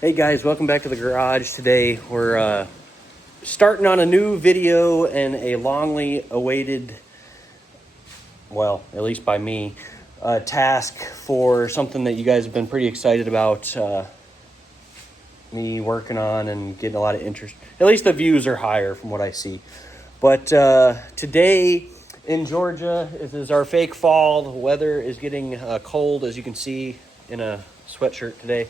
Hey guys, welcome back to the garage. Today we're starting on a new video and a longly awaited, well, at least by me, task for something that you guys have been pretty excited about me working on and getting a lot of interest. At least the views are higher from what I see. But today in Georgia, this is our fake fall. The weather is getting cold, as you can see in a sweatshirt today.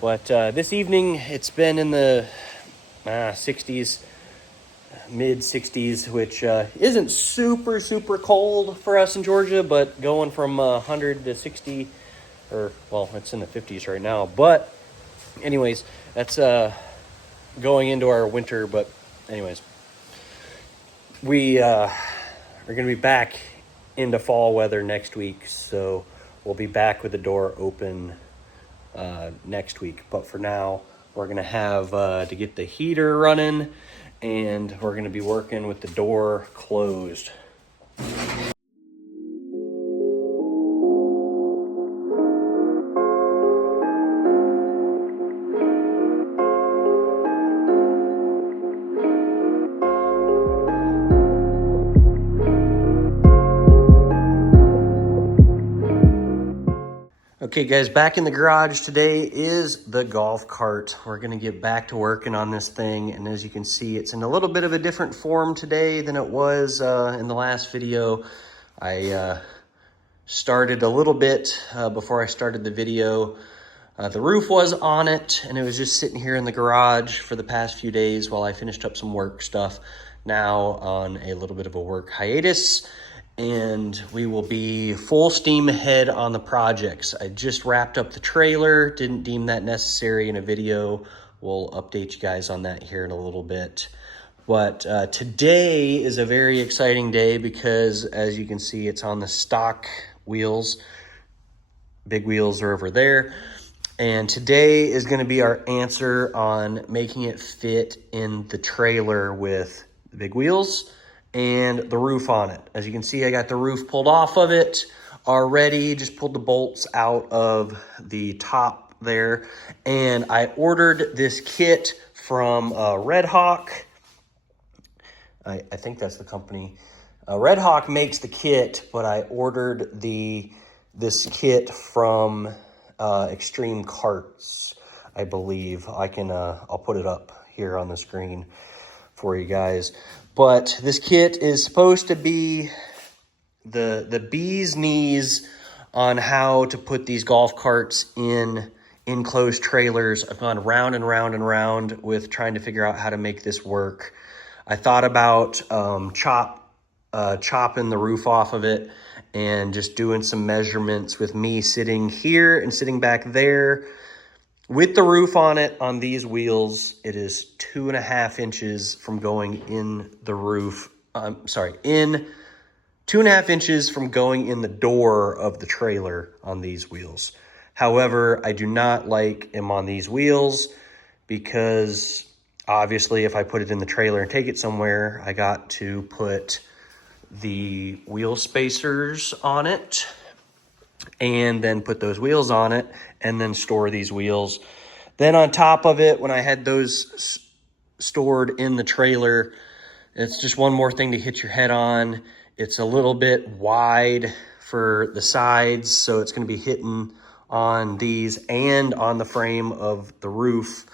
But this evening, it's been in the 60s, mid 60s, which isn't super cold for us in Georgia, but going from 100 to 60, or, well, it's in the 50s right now. But anyways, that's going into our winter. But anyways, we are going to be back into fall weather next week. So we'll be back with the door open next week. But for now, we're going to have to get the heater running, and we're going to be working with the door closed. Okay guys, back in the garage. Today is the golf cart. We're gonna get back to working on this thing, and as you can see, it's in a little bit of a different form today than it was in the last video. I started a little bit before I started the video. The roof was on it, and it was just sitting here in the garage for the past few days while I finished up some work stuff. Now on a little bit of a work hiatus, and we will be full steam ahead on the projects. I just wrapped up the trailer, didn't deem that necessary in a video. We'll update you guys on that here in a little bit. But today is a very exciting day because, as you can see, it's on the stock wheels. Big wheels are over there. And today is going to be our answer on making it fit in the trailer with the big wheels and the roof on it. As you can see, I got the roof pulled off of it already. Just pulled the bolts out of the top there. And I ordered this kit from Red Hawk. I think that's the company. Red Hawk makes the kit, but I ordered this kit from Extreme Carts, I believe. I'll put it up here on the screen for you guys. But this kit is supposed to be the bee's knees on how to put these golf carts in enclosed trailers. I've gone round and round and round with trying to figure out how to make this work. I thought about chopping the roof off of it and just doing some measurements with me sitting here and sitting back there. With the roof on it, on these wheels, it is 2.5 inches from going in the roof. 2.5 inches from going in the door of the trailer on these wheels. However, I do not like them on these wheels because obviously if I put it in the trailer and take it somewhere, I got to put the wheel spacers on it and then put those wheels on it and then store these wheels. Then on top of it, when I had those stored in the trailer, it's just one more thing to hit your head on. It's a little bit wide for the sides, so it's going to be hitting on these and on the frame of the roof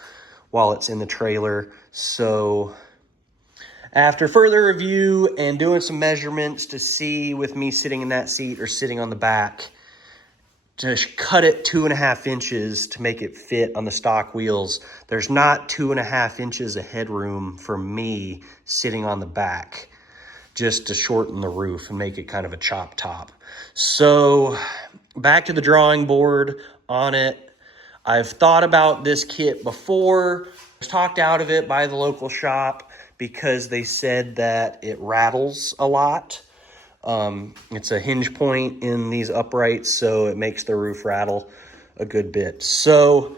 while it's in the trailer. So after further review and doing some measurements to see with me sitting in that seat or sitting on the back, to cut it 2.5 inches to make it fit on the stock wheels. There's not 2.5 inches of headroom for me sitting on the back, just to shorten the roof and make it kind of a chop top. So back to the drawing board on it. I've thought about this kit before. I was talked out of it by the local shop because they said that it rattles a lot. It's a hinge point in these uprights, so it makes the roof rattle a good bit. So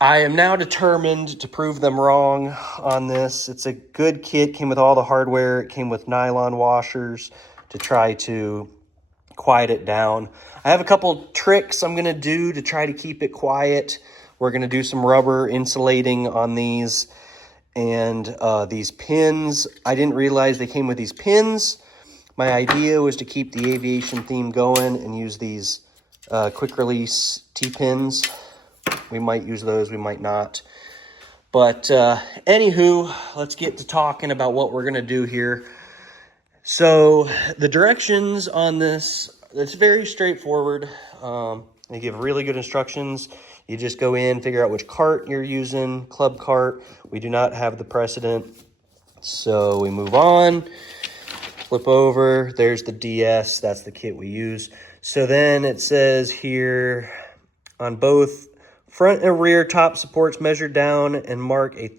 I am now determined to prove them wrong on this. It's a good kit, came with all the hardware. It came with nylon washers to try to quiet it down. I have a couple tricks I'm gonna do to try to keep it quiet We're going to do some rubber insulating on these. And these pins, I didn't realize they came with these pins. My idea was to keep the aviation theme going and use these quick release T-pins. We might use those, we might not. But anywho, let's get to talking about what we're gonna do here. So the directions on this, it's very straightforward. They give really good instructions. You just go in, figure out which cart you're using, club cart. We do not have the precedent. So we move on, flip over, there's the DS, that's the kit we use. So then it says here, on both front and rear top supports, measure down and mark at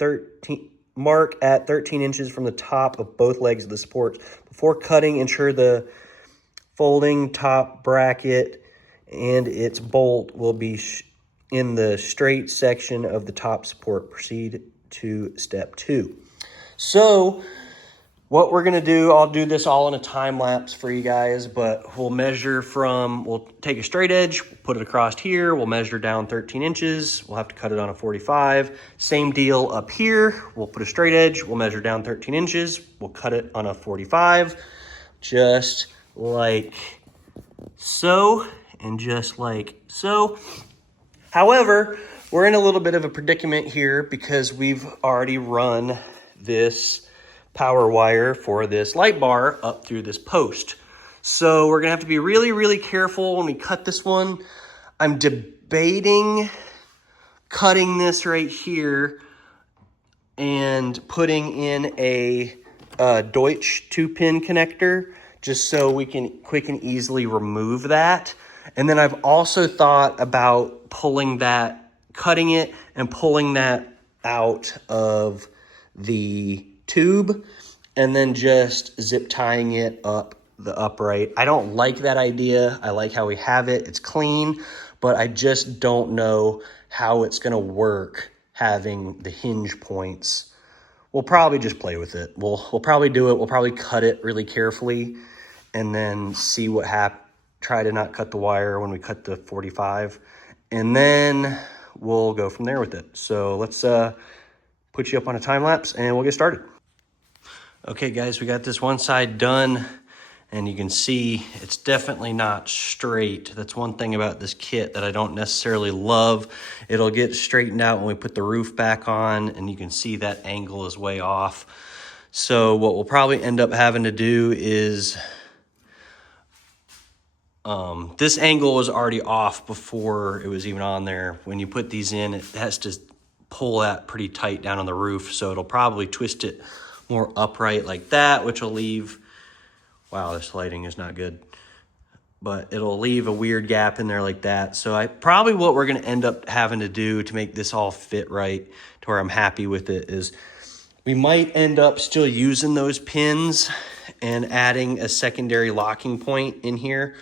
13 inches from the top of both legs of the supports. Before cutting, ensure the folding top bracket and its bolt will be in the straight section of the top support. Proceed to step 2. So what we're gonna do, I'll do this all in a time lapse for you guys, but we'll measure from, we'll take a straight edge, put it across here, we'll measure down 13 inches, we'll have to cut it on a 45. Same deal up here, we'll put a straight edge, we'll measure down 13 inches, we'll cut it on a 45, just like so, and just like so. However, we're in a little bit of a predicament here because we've already run this power wire for this light bar up through this post. So we're gonna have to be really, really careful when we cut this one. I'm debating cutting this right here and putting in a Deutsch 2-pin connector just so we can quick and easily remove that. And then I've also thought about pulling that, cutting it and pulling that out of the tube and then just zip tying it up the upright. I don't like that idea. I like how we have it. It's clean, but I just don't know how it's gonna work having the hinge points. We'll probably just play with it. We'll probably do it. We'll probably cut it really carefully and then see what happens. Try to not cut the wire when we cut the 45, and then we'll go from there with it. So let's put you up on a time lapse and we'll get started. Okay guys, we got this one side done and you can see it's definitely not straight. That's one thing about this kit that I don't necessarily love. It'll get straightened out when we put the roof back on, and you can see that angle is way off. So what we'll probably end up having to do is this angle was already off before it was even on there. When you put these in, it has to pull that pretty tight down on the roof. So it'll probably twist it more upright like that, which will leave, wow, this lighting is not good, but it'll leave a weird gap in there like that. So what we're gonna end up having to do to make this all fit right to where I'm happy with it is we might end up still using those pins and adding a secondary locking point in here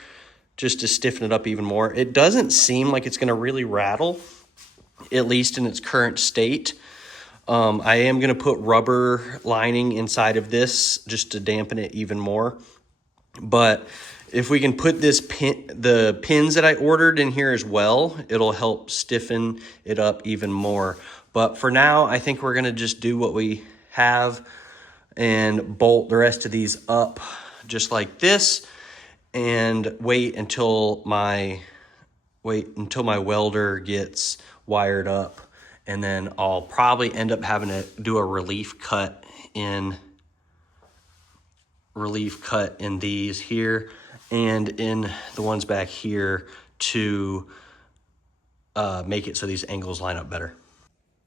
just to stiffen it up even more. It doesn't seem like it's gonna really rattle, at least in its current state. I am gonna put rubber lining inside of this just to dampen it even more. But if we can put the pins that I ordered in here as well, it'll help stiffen it up even more. But for now, I think we're gonna just do what we have and bolt the rest of these up just like this, and wait until my welder gets wired up, and then I'll probably end up having to do a relief cut in these here and in the ones back here to make it so these angles line up better.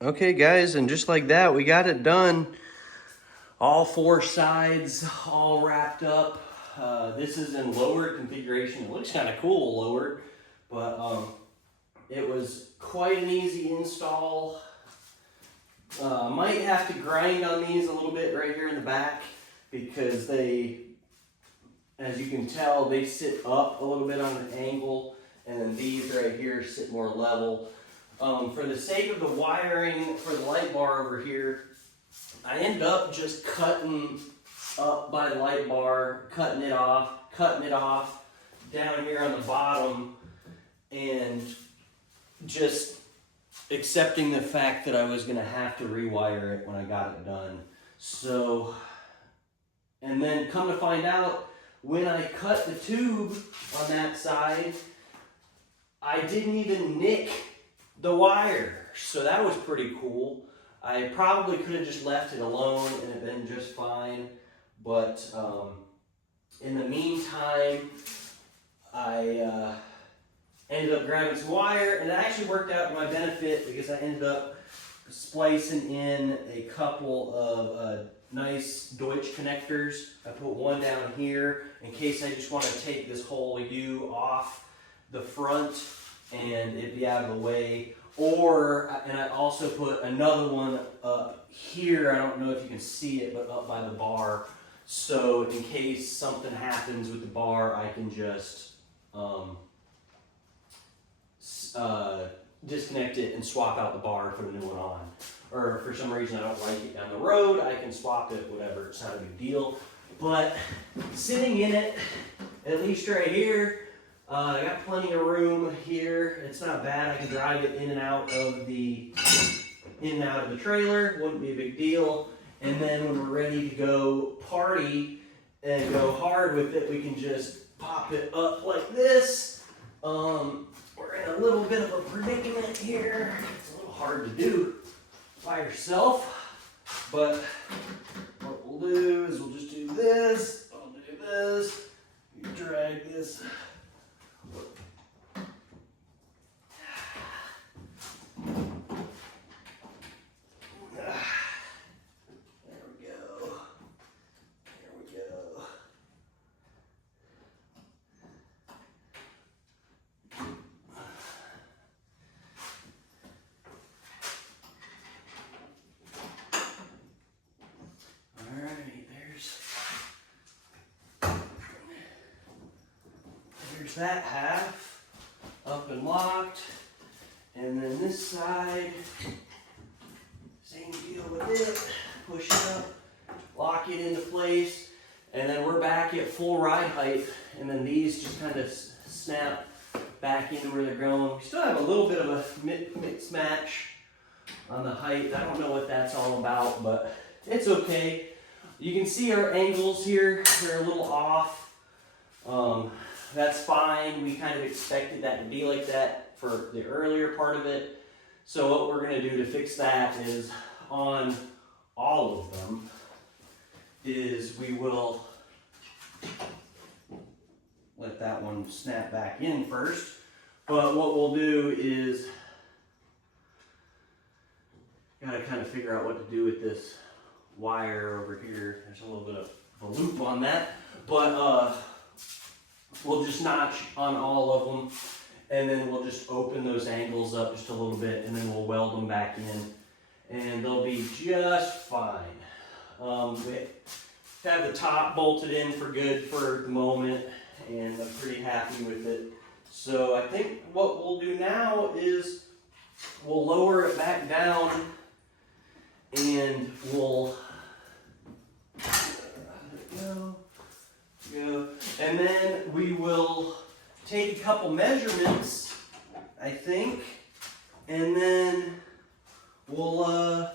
Okay guys, and just like that, we got it done. All 4 sides all wrapped up. This is in lowered configuration. It looks kind of cool lowered, but it was quite an easy install. Might have to grind on these a little bit right here in the back because they, as you can tell, they sit up a little bit on an angle, and then these right here sit more level. For the sake of the wiring for the light bar over here, I end up just cutting up by the light bar, cutting it off down here on the bottom, and just accepting the fact that I was gonna have to rewire it when I got it done. So, and then come to find out, when I cut the tube on that side, I didn't even nick the wire. So that was pretty cool. I probably could have just left it alone and it been just fine. But in the meantime, I ended up grabbing some wire, and it actually worked out to my benefit because I ended up splicing in a couple of nice Deutsch connectors. I put one down here in case I just want to take this whole U off the front and it'd be out of the way. And I also put another one up here. I don't know if you can see it, but up by the bar. So in case something happens with the bar, I can just disconnect it and swap out the bar and put a new one on. Or if for some reason I don't like it down the road, I can swap it, whatever, it's not a big deal. But sitting in it, at least right here, I got plenty of room here. It's not bad. I can drive it in and out of the trailer. Wouldn't be a big deal. And then when we're ready to go party and go hard with it, we can just pop it up like this. We're in a little bit of a predicament here. It's a little hard to do by yourself, but what we'll do is we'll just do this. I'll do this. You drag this. There's that half up and locked, and then this side, same deal with it. Push it up, lock it into place, and then we're back at full ride height. And then these just kind of snap back into where they're going. We still have a little bit of a mix match on the height. I don't know what that's all about, but it's okay. You can see our angles here, they're a little off. That's fine. We kind of expected that to be like that for the earlier part of it. So what we're going to do to fix that is, on all of them, is we will let that one snap back in first. But what we'll do is, got to kind of figure out what to do with this wire over here. There's a little bit of a loop on that. But we'll just notch on all of them, and then we'll just open those angles up just a little bit, and then we'll weld them back in, and they'll be just fine. We have the top bolted in for good for the moment, and I'm pretty happy with it. So I think what we'll do now is we'll lower it back down, and we'll and then we will take a couple measurements, I think, and then we'll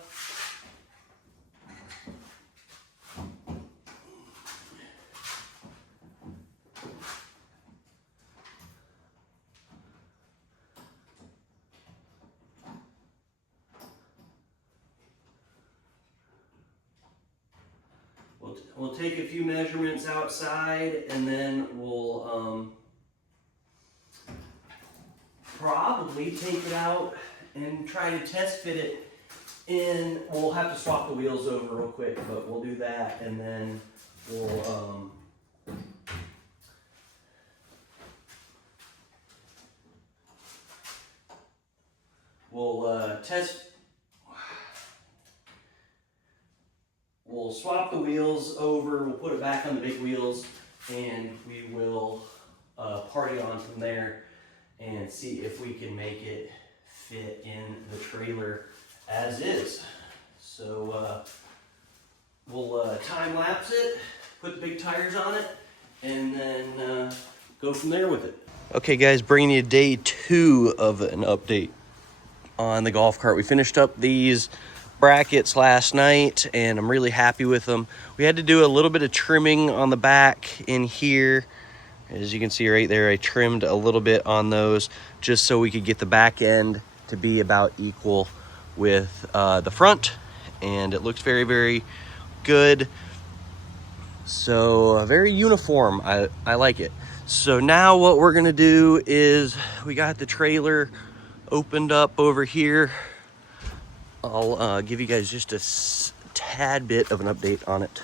we'll take a few measurements outside, and then we'll probably take it out and try to test fit it in. We'll have to swap the wheels over real quick, but we'll do that, and then we'll test. We'll swap the wheels over, we'll put it back on the big wheels, and we will party on from there and see if we can make it fit in the trailer as is. So we'll time lapse it, put the big tires on it, and then go from there with it. Okay guys, bringing you day 2 of an update. on the golf cart. We finished up these brackets last night and I'm really happy with them. We had to do a little bit of trimming on the back in here. As you can see right there, I trimmed a little bit on those just so we could get the back end to be about equal with the front, and it looks very, very good. So very uniform. I like it. So now what we're gonna do is we got the trailer opened up over here. I'll give you guys just a tad bit of an update on it.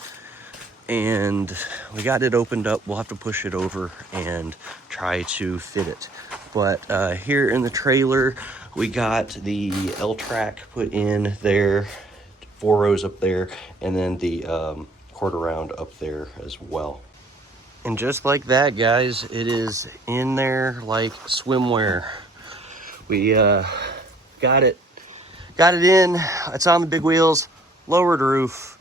And we got it opened up. We'll have to push it over and try to fit it. But here in the trailer, we got the L-track put in there, 4 rows up there, and then the quarter round up there as well. And just like that, guys, it is in there like swimwear. We got it in. It's on the big wheels, lowered roof.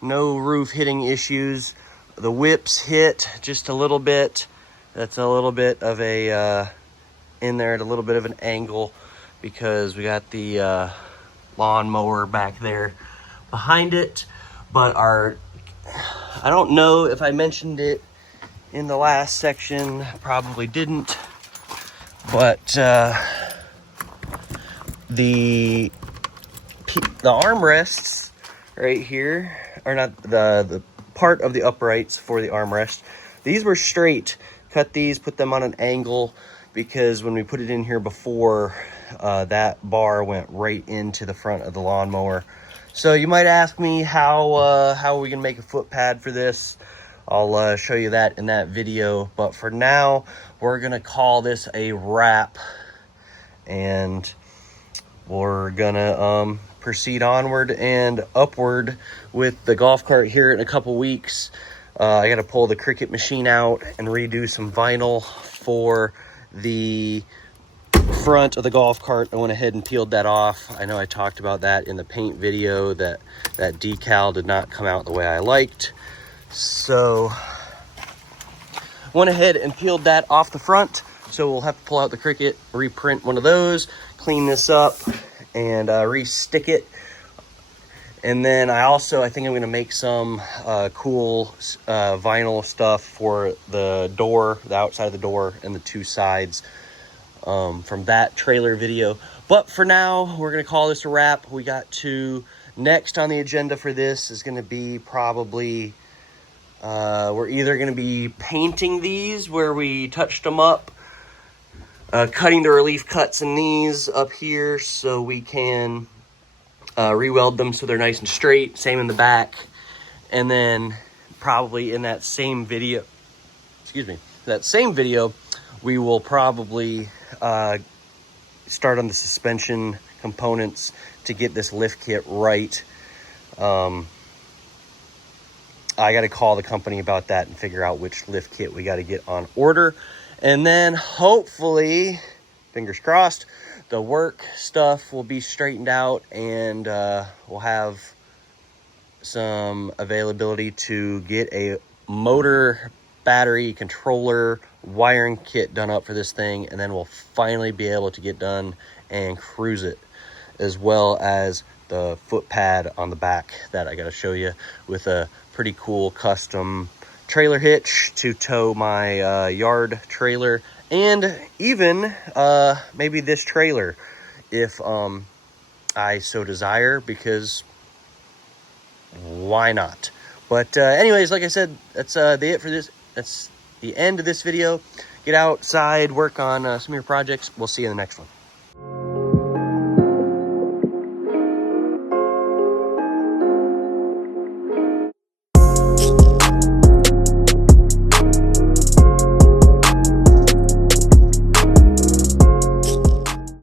No roof hitting issues. The whips hit just a little bit. That's a little bit of a in there at a little bit of an angle because we got the lawnmower back there behind it. But I don't know if I mentioned it in the last section, probably didn't, but the armrests right here, or not, the part of the uprights for the armrest, these were straight. Cut these, put them on an angle, because when we put it in here before, that bar went right into the front of the lawnmower. So you might ask me how are we gonna make a foot pad for this? I'll show you that in that video, but for now we're gonna call this a wrap, and we're gonna proceed onward and upward with the golf cart here in a couple weeks. I got to pull the Cricut machine out and redo some vinyl for the front of the golf cart. I went ahead and peeled that off. I know I talked about that in the paint video, that decal did not come out the way I liked. So went ahead and peeled that off the front. So we'll have to pull out the Cricut, reprint one of those, clean this up, and re-stick it. And then I think I'm going to make some cool vinyl stuff for the door, the outside of the door, and the 2 sides from that trailer video. But for now, we're going to call this a wrap. We got next on the agenda for this is going to be probably, we're either going to be painting these where we touched them up, cutting the relief cuts in these up here so we can re-weld them so they're nice and straight. Same in the back. And then probably in that same video, we will probably start on the suspension components to get this lift kit right. I got to call the company about that and figure out which lift kit we got to get on order. And then hopefully, fingers crossed, the work stuff will be straightened out, and we'll have some availability to get a motor, battery, controller, wiring kit done up for this thing, and then we'll finally be able to get done and cruise it, as well as the foot pad on the back that I got to show you, with a pretty cool custom trailer hitch to tow my yard trailer, and even maybe this trailer if I so desire, because why not? But anyways, like I said, that's the end of this video. Get outside, work on some of your projects. We'll see you in the next one.